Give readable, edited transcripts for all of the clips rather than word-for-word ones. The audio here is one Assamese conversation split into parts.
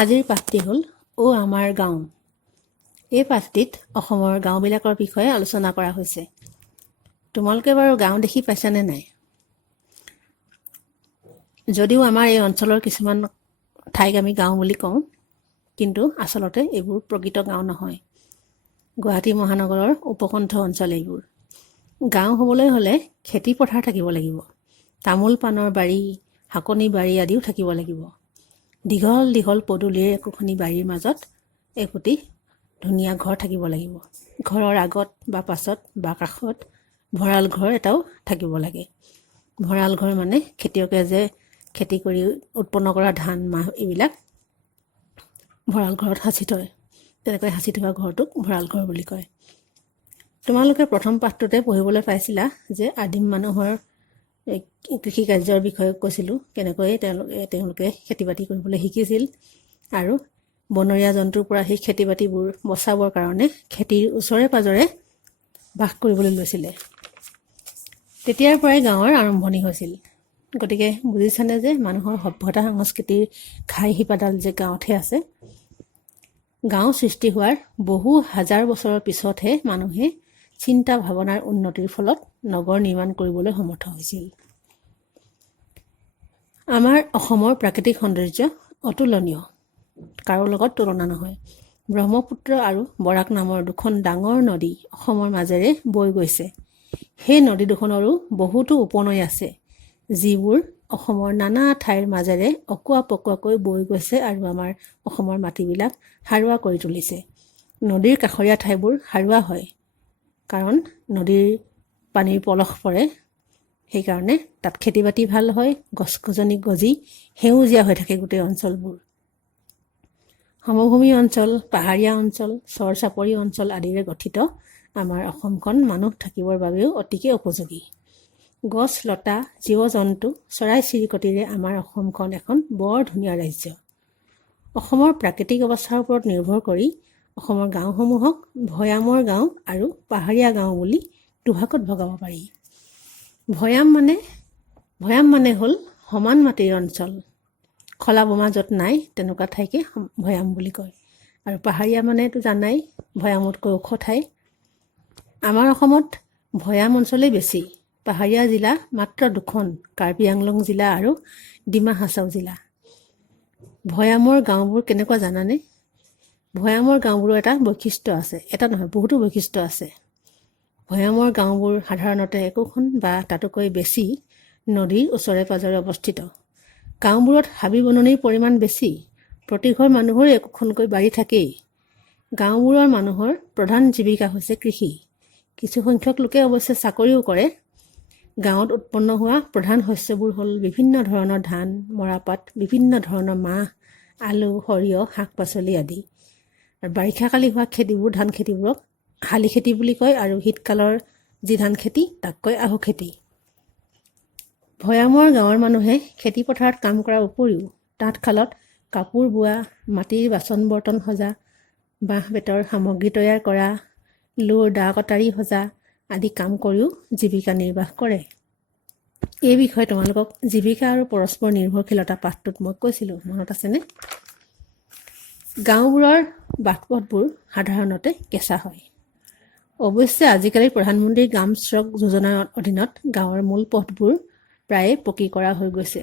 আজিৰ পাঠটি হ'ল আমাৰ গাঁও। এই পাঠটিত অসমৰ গাঁওবিলাকৰ বিষয়ে আলোচনা কৰা হৈছে। তোমালোকে বাৰু গাঁও দেখি পাইছানে নাই? যদিও আমাৰ এই অঞ্চলৰ কিছুমান ঠাইক আমি গাঁও বুলি কওঁ, কিন্তু আচলতে এইবোৰ প্ৰকৃত গাঁও নহয়। গুৱাহাটী মহানগৰৰ উপকণ্ঠ অঞ্চল এইবোৰ। গাঁও হ'বলৈ হ'লে খেতি পথাৰ থাকিব লাগিব, তামোল পাণৰ বাৰী, শাকনি বাৰী আদিও থাকিব লাগিব। দীঘল দীঘল পদূলিৰ একোখনি বাৰীৰ মাজত একোটি ধুনীয়া ঘৰ থাকিব লাগিব। ঘৰৰ আগত বা পাছত বা কাষত ভঁৰাল ঘৰ এটাও থাকিব লাগে। ভঁৰাল ঘৰ মানে খেতিয়কে যে খেতি কৰি উৎপন্ন কৰা ধান, মাহ এইবিলাক ভঁৰাল ঘৰত সাঁচি থয়, তেনেকৈ সাঁচি থকা ঘৰটোক ভঁৰাল ঘৰ বুলি কয়। তোমালোকে প্ৰথম পাঠটোতে পঢ়িবলৈ পাইছিলা যে আদিম মানুহৰ কৃষি কাৰ্যৰ বিষয়ে কৈছিলোঁ, কেনেকৈ তেওঁলোকে খেতি বাতি কৰিবলৈ শিকিছিল আৰু বনৰীয়া জন্তুৰ পৰা সেই খেতি বাতিবোৰ বচাবৰ কাৰণে খেতিৰ ওচৰে পাজৰে বাস কৰিবলৈ লৈছিলে। তেতিয়াৰ পৰাই গাঁৱৰ আৰম্ভণি হৈছিল। গতিকে বুজিছানে যে মানুহৰ সভ্যতা সংস্কৃতিৰ ঘাই শিপাডাল যে গাঁৱতহে আছে। গাঁও সৃষ্টি হোৱাৰ বহু হাজাৰ বছৰৰ পিছতহে মানুহে চিন্তা ভাৱনাৰ উন্নতিৰ ফলত নগৰ নিৰ্মাণ কৰিবলৈ সমৰ্থ হৈছিল। আমাৰ অসমৰ প্ৰাকৃতিক সৌন্দৰ্য অতুলনীয়, কাৰো লগত তুলনা নহয়। ব্ৰহ্মপুত্ৰ আৰু বৰাক নামৰ দুখন ডাঙৰ নদী অসমৰ মাজেৰে বৈ গৈছে। সেই নদী দুখনৰো বহুতো উপনৈ আছে, যিবোৰ অসমৰ নানা ঠাইৰ মাজেৰে অকোৱা পকোৱাকৈ বৈ গৈছে আৰু আমাৰ অসমৰ মাটিবিলাক সাৰুৱা কৰি তুলিছে। নদীৰ কাষৰীয়া ঠাইবোৰ সাৰুৱা হয়, কাৰণ নদীৰ পানীৰ পলস পৰে, সেইকাৰণে তাত খেতি বাতি ভাল হয়, গছ গছনি গজি সেউজীয়া হৈ থাকে গোটেই অঞ্চলবোৰ। সমভূমি অঞ্চল, পাহাৰীয়া অঞ্চল, চৰ চাপৰি অঞ্চল আদিৰে গঠিত আমাৰ অসমখন মানুহ থাকিবৰ বাবেও অতিকে উপযোগী। গছ লতা, জীৱ জন্তু, চৰাই চিৰিকটিৰে আমাৰ অসমখন এখন বৰ ধুনীয়া ৰাজ্য। অসমৰ প্ৰাকৃতিক অৱস্থাৰ ওপৰত নিৰ্ভৰ কৰি অসমৰ গাঁওসমূহক ভৈয়ামৰ গাঁও আৰু পাহাৰীয়া গাঁও বুলি দুভাগত ভগাব পাৰি। ভৈয়াম মানে হ'ল সমান মাটিৰ অঞ্চল। খলা বোমা য'ত নাই তেনেকুৱা ঠাইকে ভৈয়াম বুলি কয়। আৰু পাহাৰীয়া মানেতো জানাই, ভৈয়ামতকৈ ওখ ঠাই। আমাৰ অসমত ভৈয়াম অঞ্চলেই বেছি। পাহাৰীয়া জিলা মাত্ৰ দুখন, কাৰ্বি আংলং জিলা আৰু ডিমা হাছাও জিলা। ভৈয়ামৰ গাঁওবোৰ কেনেকুৱা জানানে? ভৈয়ামৰ গাঁওবোৰৰ এটা বৈশিষ্ট্য আছে, এটা নহয় বহুতো বৈশিষ্ট্য আছে। ভৈয়ামৰ গাঁওবোৰ সাধাৰণতে একোখন বা তাতোকৈ বেছি নদীৰ ওচৰে পাজৰে অৱস্থিত। গাঁওবোৰত হাবি বননিৰ পৰিমাণ বেছি, প্ৰতিঘৰ মানুহৰে একোখনকৈ বাৰী থাকেই। গাঁওবোৰৰ মানুহৰ প্ৰধান জীৱিকা হৈছে কৃষি। কিছু সংখ্যক লোকে অৱশ্যে চাকৰিও কৰে। গাঁৱত উৎপন্ন হোৱা প্ৰধান শস্যবোৰ হ'ল বিভিন্ন ধৰণৰ ধান, মৰাপাট, বিভিন্ন ধৰণৰ মাহ, আলু, সৰিয়হ, শাক পাচলি আদি। আৰু বাৰিষা কালি হোৱা খেতিবোৰ, ধান খেতিবোৰক শালি খেতি বুলি কয়, আৰু শীতকালৰ যি ধান খেতি তাক কয় আহু খেতি। ভৈয়ামৰ গাঁৱৰ মানুহে খেতি পথাৰত কাম কৰাৰ উপৰিও তাঁতশালত কাপোৰ বোৱা, মাটিৰ বাচন বৰ্তন সজা, বাঁহ বেতৰ সামগ্ৰী তৈয়াৰ কৰা, লোৰ দা কটাৰী সজা আদি কাম কৰিও জীৱিকা নিৰ্বাহ কৰে। এই বিষয়ে তোমালোকক জীৱিকা আৰু পৰস্পৰ নিৰ্ভৰশীলতা পাঠটোত মই কৈছিলোঁ, মনত আছেনে? গাঁওবোৰৰ বাট পথবোৰ সাধাৰণতে কেঁচা হয়। অৱশ্যে আজিকালি প্ৰধানমন্ত্ৰী গ্ৰাম সড়ক যোজনাৰ অধীনত গাঁৱৰ মূল পথবোৰ প্ৰায়ে পকী কৰা হৈ গৈছে।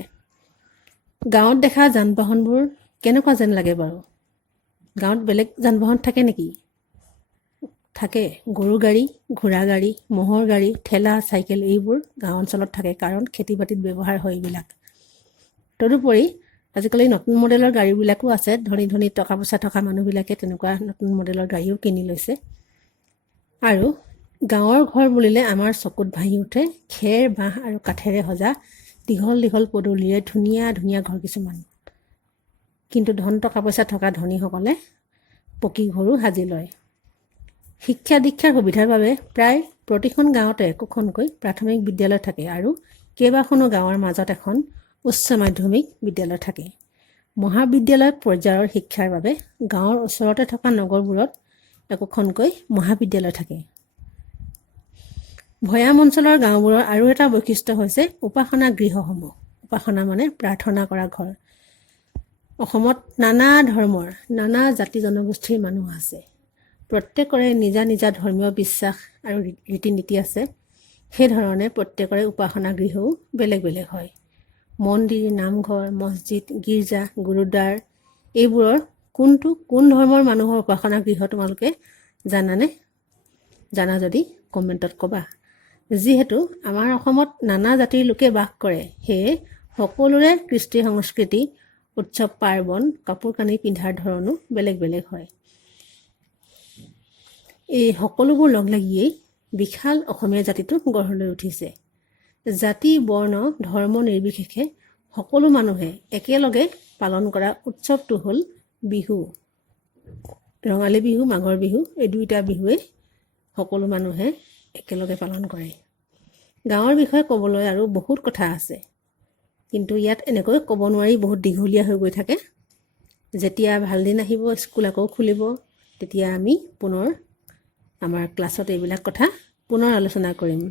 গাঁৱত দেখা যান বাহনবোৰ কেনেকুৱা যেন লাগে বাৰু? গাঁৱত বেলেগ যান বাহন থাকে নেকি? থাকে। গৰু গাড়ী, ঘোঁৰা গাড়ী, ম'হৰ গাড়ী, ঠেলা, চাইকেল এইবোৰ গাঁও অঞ্চলত থাকে, কাৰণ খেতি বাতিত ব্যৱহাৰ হয় এইবিলাক। তদুপৰি আজিকালি নতুন মডেলৰ গাড়ীবিলাকো আছে। ধনী ধনী টকা পইচা থকা মানুহবিলাকে তেনেকুৱা নতুন মডেলৰ গাড়ীও কিনি লৈছে। আৰু গাঁৱৰ ঘৰ বুলিলে আমাৰ চকুত ভাহি উঠে খেৰ, বাঁহ আৰু কাঠেৰে সজা দীঘল দীঘল পদূলিৰে ধুনীয়া ধুনীয়া ঘৰ কিছুমান। কিন্তু ধন টকা পইচা থকা ধনীসকলে পকী ঘৰো সাজি লয়। শিক্ষা দীক্ষাৰ সুবিধাৰ বাবে প্ৰায় প্ৰতিখন গাঁৱতে একোখনকৈ প্ৰাথমিক বিদ্যালয় থাকে, আৰু কেইবাখনো গাঁৱৰ মাজত এখন উচ্চ মাধ্যমিক বিদ্যালয় থাকে। মহাবিদ্যালয় পৰ্যায়ৰ শিক্ষাৰ বাবে গাঁৱৰ ওচৰতে থকা নগৰবোৰত একোখনকৈ মহাবিদ্যালয় থাকে। ভৈয়াম অঞ্চলৰ গাঁওবোৰৰ আৰু এটা বৈশিষ্ট্য হৈছে উপাসনা গৃহসমূহ। উপাসনা মানে প্ৰাৰ্থনা কৰা ঘৰ। অসমত নানা ধৰ্মৰ নানা জাতি জনগোষ্ঠীৰ মানুহ আছে। প্ৰত্যেকৰে নিজা নিজা ধৰ্মীয় বিশ্বাস আৰু ৰীতি নীতি আছে। সেইধৰণে প্ৰত্যেকৰে উপাসনা গৃহও বেলেগ বেলেগ হয়। মন্দিৰ, নামঘৰ, মছজিদ, গীৰ্জা, গুৰুদ্বাৰ এইবোৰৰ কোন ধৰ্মৰ মানুহৰ উপাসনা গৃহ তোমালোকে জানানে? জানা যদি কমেণ্টত ক'বা। যিহেতু আমাৰ অসমত নানা জাতিৰ লোকে বাস কৰে, সেয়ে সকলোৰে কৃষ্টি সংস্কৃতি, উৎসৱ পাৰ্বণ, কাপোৰ কানি পিন্ধাৰ ধৰণো বেলেগ বেলেগ হয়। এই সকলোবোৰ লগ লাগিয়েই বিশাল অসমীয়া জাতিটো গঢ় লৈ উঠিছে। জাতি, বৰ্ণ, ধৰ্ম নিৰ্বিশেষে সকলো মানুহে একেলগে পালন কৰা উৎসৱটো হ'ল বিহু। ৰঙালী বিহু, মাঘৰ বিহু এই দুয়োটা বিহুৱেই সকলো মানুহে একেলগে পালন কৰে। গাঁৱৰ বিষয়ে ক'বলৈ আৰু বহুত কথা আছে, কিন্তু ইয়াত এনেকৈ ক'ব নোৱাৰি, বহুত দীঘলীয়া হৈ গৈ থাকে। যেতিয়া ভাল দিন আহিব, স্কুল আকৌ খুলিব, তেতিয়া আমি পুনৰ আমাৰ ক্লাছত এইবিলাক কথা পুনৰ আলোচনা কৰিম।